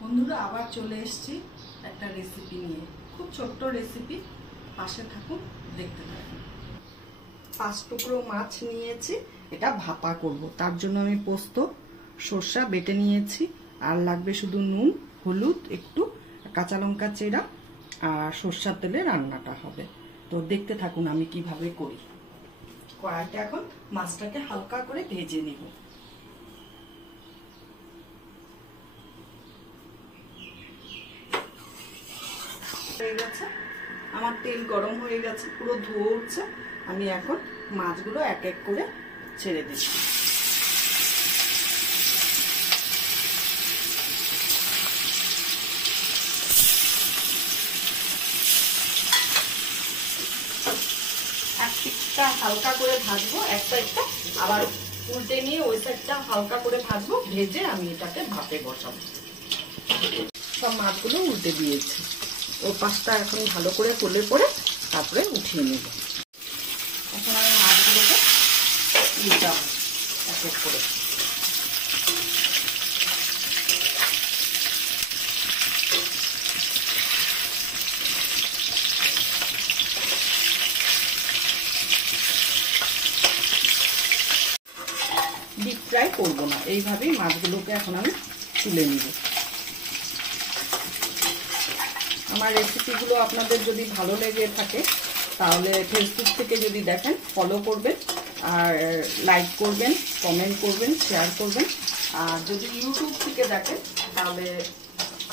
বন্ধুরা আবার চলে এসেছি একটা রেসিপি নিয়ে। খুব ছোট্ট রেসিপি, পাশে থাকুন, দেখতে থাকুন। 5 টুকরো মাছ নিয়েছি, এটা ভাপা করব। তার জন্য আমি পোস্ত সরষা বেটে নিয়েছি, আর লাগবে শুধু নুন, হলুদ, একটু কাঁচা লঙ্কা চেরা আর সরষার তেলে রান্নাটা হবে। তো দেখতে থাকুন আমি কিভাবে করি। কড়াইতে এখন মাছটাকে হালকা করে ভেজে নিব। হয়ে গেছে, আমার তেল গরম হয়ে গেছে, পুরো ধুয়ে উঠছে। আমি এখন মাছগুলো এক এক করে ছেড়ে দিচ্ছি। এক পিঠটা হালকা করে ভাজবো, এক সাইডটা আবার উল্টে নিয়ে ওই সাইডটা হালকা করে ভাজবো। ভেজে আমি এটাকে ভাপে বসাবো। সব মাছগুলো উল্টে দিয়েছি, ও পাশটা এখন ভালো করে ফুলে পরে তারপরে উঠিয়ে নেব। এখন আমি মাছগুলোকে উল্টাবো এক এক করে। ডিপ ফ্রাই করবো না, এইভাবেই মাছগুলোকে এখন আমি তুলে নিব। আমার রেসিপিগুলো আপনাদের যদি ভালো লেগে থাকে তাহলে ফেসবুক থেকে যদি দেখেন ফলো করবেন, আর লাইক করবেন, কমেন্ট করবেন, শেয়ার করবেন। আর যদি ইউটিউব থেকে দেখেন তাহলে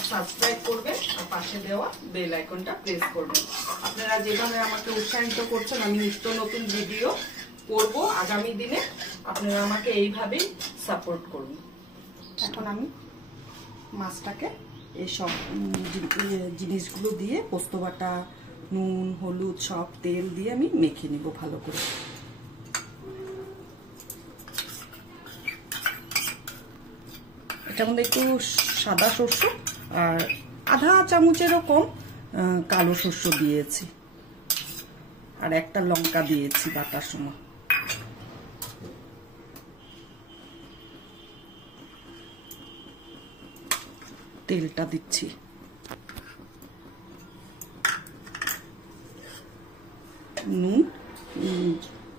সাবস্ক্রাইব করবেন আর পাশে দেওয়া বেল আইকনটা প্রেস করবেন। আপনারা যেভাবে আমাকে উৎসাহিত করছেন, আমি নিত্য নতুন ভিডিও করব আগামী দিনে, আপনারা আমাকে এইভাবেই সাপোর্ট করুন। এখন আমি মাছটাকে এইসব জিনিসগুলো দিয়ে পোস্ত বাটা, নুন, হলুদ সব তেল দিয়ে আমি মেখে নিব ভালো করে। এটার মধ্যে একটু সাদা শস্য আর আধা চামচেরও কম কালো শস্য দিয়েছি, আর একটা লঙ্কা দিয়েছি বাটার সময়। তেলটা দিচ্ছি। নুন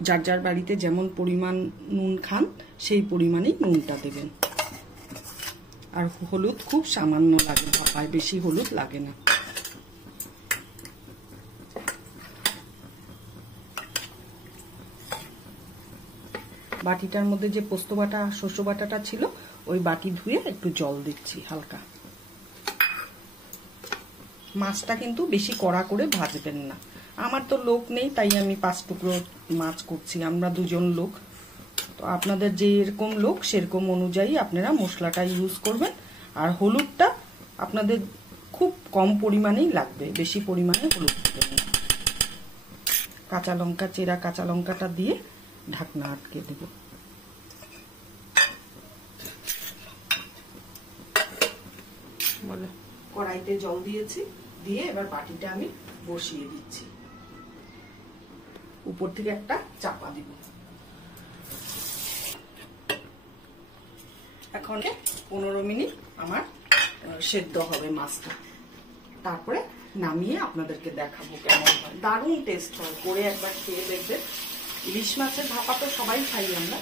যার যার বাড়িতে যেমন পরিমাণ নুন খান সেই পরিমাণেই নুনটা দেবেন। আর হলুদ খুব সামান্য লাগে ভাপায়, বেশি হলুদ লাগে না। বাটিটার মধ্যে যে পোস্ত বাটা, শস্য বাটাটা ছিল, ওই বাটি ধুয়ে একটু জল দিচ্ছি হালকা। মাছটা কিন্তু বেশি কড়া করে ভাজবেন না। আমার তো লোক নেই, তাই আমি 5 টুকরো মাছ করছি, আমরা 2জন লোক। তো আপনাদের যেরকম লোক সেরকম অনুযায়ী আপনারা মশলাটা ইউজ করবেন। আর হলুদটা আপনাদের খুব কম পরিমাণেই লাগবে, বেশি পরিমাণে হলুদ দেবেন না। কাঁচা লঙ্কা চেরা, কাঁচা লঙ্কাটা দিয়ে ঢাকনা আটকে দেব। বলে কড়াইতে জল দিয়েছি, দিয়ে এবার বাটিটা আমি বসিয়ে দিচ্ছি। উপর থেকে একটা চাপা দিব। এখন 15 মিনিট আমার সেদ্ধ হবে মাছটা, তারপরে নামিয়ে আপনাদেরকে দেখাবো কেমন হয়। দারুণ টেস্ট হয়, করে একবার খেয়ে দেখবেন। ইলিশ মাছের ভাপা তো সবাই খাই আমরা।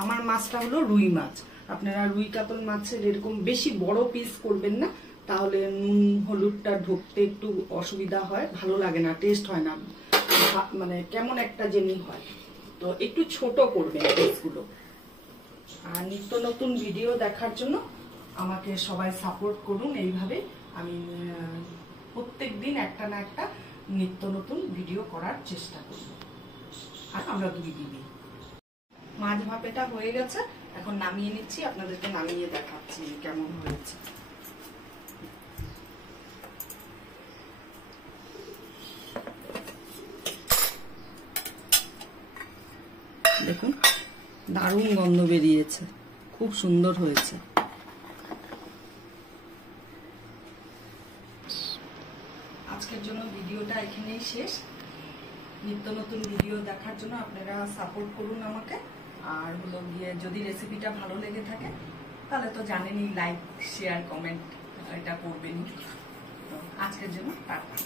আমার মাছটা হলো রুই মাছ। আপনারা রুই কাতল মাছের এরকম বেশি বড় পিস করবেন না, তাহলে নুন হলুদটা ঢুকতে একটু অসুবিধা হয়, ভালো লাগে না, টেস্ট হয় না, মানে কেমন একটা জিনিস হয়। তো একটু ছোট করবেন পিসগুলো। আর নিত্য নতুন ভিডিও দেখার জন্য আমাকে সবাই সাপোর্ট করুন। এইভাবে আমি প্রত্যেকদিন একটা না একটা নিত্য নতুন ভিডিও করার চেষ্টা করব। আর আমরা 2 দিবি। মাছ ভাপেটা হয়ে গেছে, এখন নামিয়ে নিচ্ছি, আপনাদেরকে নামিয়ে দেখাচ্ছি কেমন হয়েছে। দেখুন দারুণ গন্ধ বেরিয়েছে, খুব সুন্দর হয়েছে। আজকের জন্য ভিডিওটা এখানেই শেষ। নিত্য নতুন ভিডিও দেখার জন্য আপনারা সাপোর্ট করুন আমাকে। আর হলো গিয়ে যদি রেসিপিটা ভালো লেগে থাকে তাহলে তো জানেনই, লাইক, শেয়ার, কমেন্ট এটা করবেনই। তো আজকের জন্য টাটা।